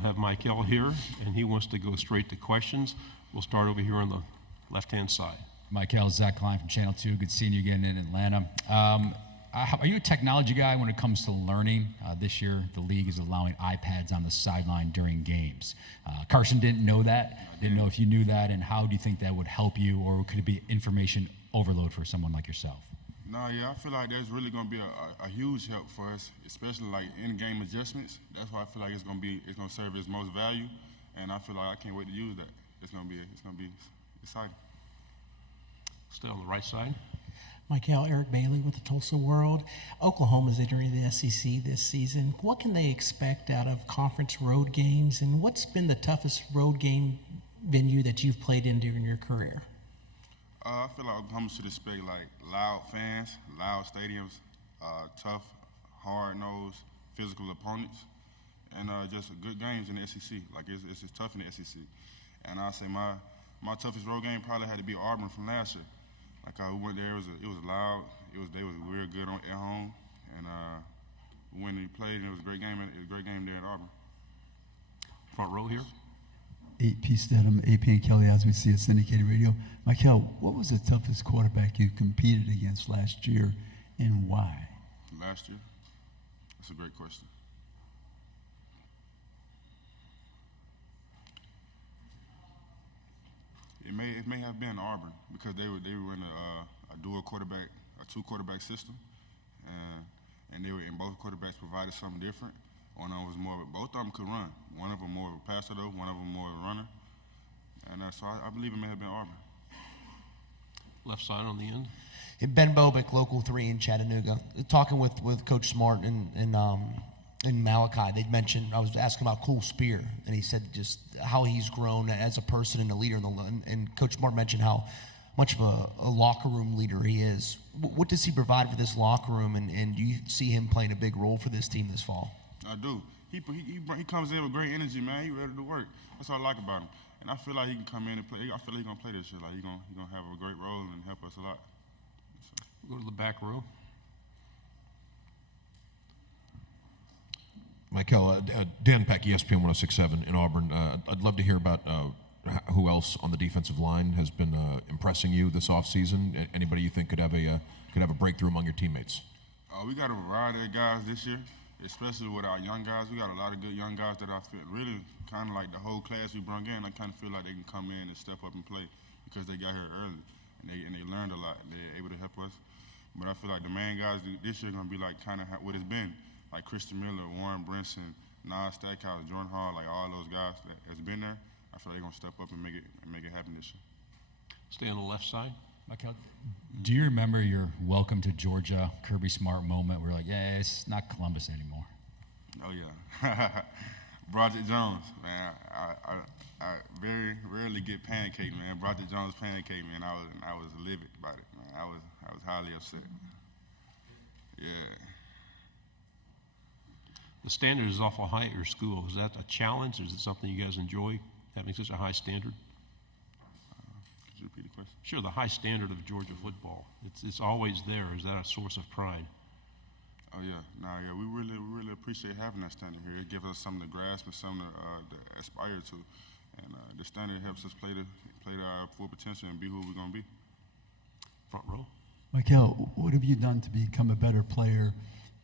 we'll have Mykel here, and he wants to go straight to questions. We'll start over here on the left-hand side. Mykel, Zach Klein from Channel 2. Good seeing you again in Atlanta. Are you a technology guy when it comes to learning? This year, the league is allowing iPads on the sideline during games. Carson didn't know that. Didn't know if you knew that, and how do you think that would help you, or could it be information overload for someone like yourself? No, yeah, I feel like there's really going to be a huge help for us, especially like in-game adjustments. That's why I feel like it's going to serve its most value, and I feel like I can't wait to use that. It's going to be exciting. Stay on the right side. Mykel, Eric Bailey with the Tulsa World. Oklahoma's entering the SEC this season. What can they expect out of conference road games, and what's been the toughest road game venue that you've played in during your career? I feel like Oklahoma should expect like loud fans, loud stadiums, tough, hard-nosed, physical opponents, and just good games in the SEC. Like it's just tough in the SEC. And I say my toughest road game probably had to be Auburn from last year. Like we went there, it was loud. They was real good at home, and when we played, and it was a great game. It was a great game there at Auburn. Front row here. AP Stedham, AP and Kelly, as we see at syndicated radio. Mykel, what was the toughest quarterback you competed against last year, and why? Last year? That's a great question. It may have been Auburn because they were in a dual quarterback, a two quarterback system, and both quarterbacks provided something different. One of them was both of them could run. One of them more of a passer though, one of them more of a runner. And so I believe it may have been Auburn. Left side on the end. Ben Bobick, Local 3 in Chattanooga. Talking with Coach Smart and Malachi, they'd mentioned, I was asking about Cole Spear, and he said just how he's grown as a person and a leader. And Coach Smart mentioned how much of a locker room leader he is. What does he provide for this locker room, and do you see him playing a big role for this team this fall? I do. He comes in with great energy, man. He ready to work. That's what I like about him. And I feel like he can come in and play. I feel like he's going to play this year. Like he's gonna have a great role and help us a lot. So. Go to the back row. Mykel, Dan Peck, ESPN 106.7 in Auburn. I'd love to hear about who else on the defensive line has been impressing you this offseason. Anybody you think could have a breakthrough among your teammates? We got a variety of guys this year, especially with our young guys. We got a lot of good young guys that I feel really kind of like the whole class we brought in. I kind of feel like they can come in and step up and play because they got here early and they learned a lot. They're able to help us. But I feel like the main guys this year are going to be like kind of what it's been. Like Christian Miller, Warren Brinson, Nas Stackhouse, Jordan Hall, like all those guys that has been there, I feel like they're going to step up and make it happen this year. Stay on the left side. Mykel, do you remember your welcome to Georgia Kirby Smart moment where you're like, yeah, it's not Columbus anymore? Oh, yeah. Broderick Jones, man. I very rarely get pancaked, man. Broderick Jones pancake, man. I was livid about it, man. I was highly upset. Yeah. The standard is awful high at your school. Is that a challenge? Or is it something you guys enjoy, having such a high standard? Could you repeat the question? Sure, the high standard of Georgia football. It's always there. Is that a source of pride? Oh, yeah. We really appreciate having that standard here. It gives us something to grasp and something to aspire to. And the standard helps us play to our full potential and be who we're going to be. Front row. Mykel, what have you done to become a better player?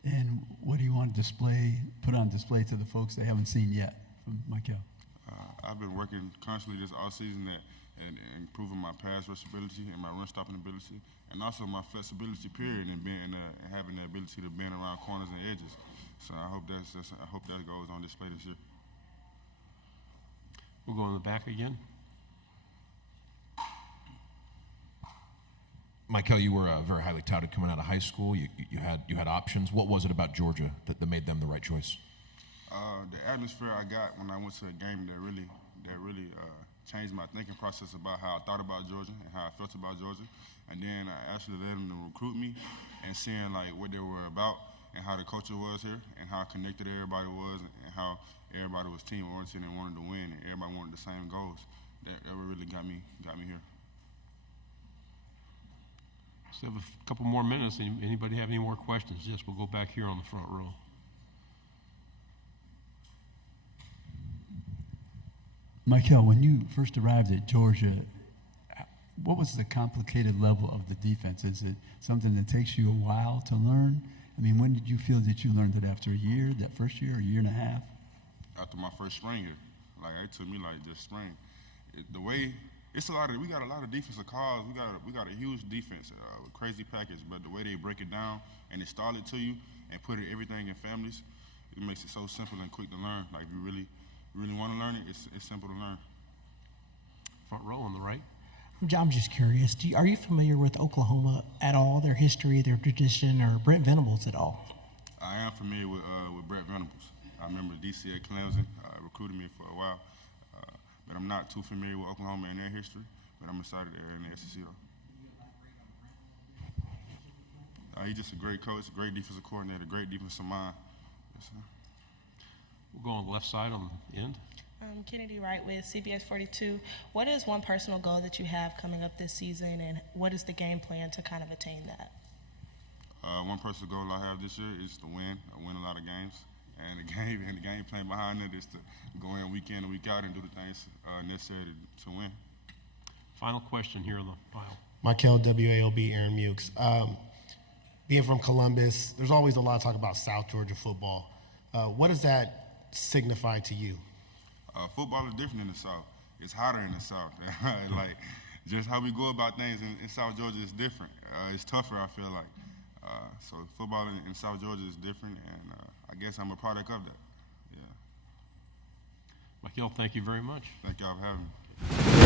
And what do you want to put on display to the folks they haven't seen yet from Mykel? I've been working constantly this offseason and improving my pass rush ability and my run stopping ability, and also my flexibility period and having the ability to bend around corners and edges. So I hope that goes on display this year. We'll go in the back again. Mykel, you were very highly touted coming out of high school. You had options. What was it about Georgia that made them the right choice? The atmosphere I got when I went to a game that really changed my thinking process about how I thought about Georgia and how I felt about Georgia. And then I actually let them to recruit me and seeing like what they were about and how the culture was here and how connected everybody was and how everybody was team oriented and wanted to win and everybody wanted the same goals. That really got me here. Still have a couple more minutes. Anybody have any more questions? Yes, we'll go back here on the front row. Mykel, when you first arrived at Georgia, what was the complicated level of the defense? Is it something that takes you a while to learn? I mean, when did you feel that you learned it? After a year, that first year, a year and a half? After my first spring here, like it took me like this spring. The way it's we got a lot of defensive calls. We got a huge defense, with crazy package. But the way they break it down and install it to you and put everything in families, it makes it so simple and quick to learn. Like if you really want to learn it, it's simple to learn. Front row on the right. I'm just curious. Are you familiar with Oklahoma at all? Their history, their tradition, or Brent Venables at all? I am familiar with Brett Venables. I remember DC at Clemson recruited me for a while, but I'm not too familiar with Oklahoma and their history. But I'm excited they're in the SEC though. He's just a great coach, a great defensive coordinator, great defensive mind. Yes, sir. We'll go on the left side on the end. Kennedy Wright with CBS 42. What is one personal goal that you have coming up this season, and what is the game plan to kind of attain that? One personal goal I have this year is to win a lot of games, and the game plan behind it is to go in week in and week out and do the things necessary to win. Final question here on the file. Mykel, WALB, Aaron Mukes. Being from Columbus, there's always a lot of talk about South Georgia football. What does that signify to you? Football is different in the South. It's hotter in the South. Like, just how we go about things in South Georgia is different. It's tougher, I feel like. So football in South Georgia is different, and I guess I'm a product of that. Yeah. Mykel, thank you very much. Thank y'all for having me.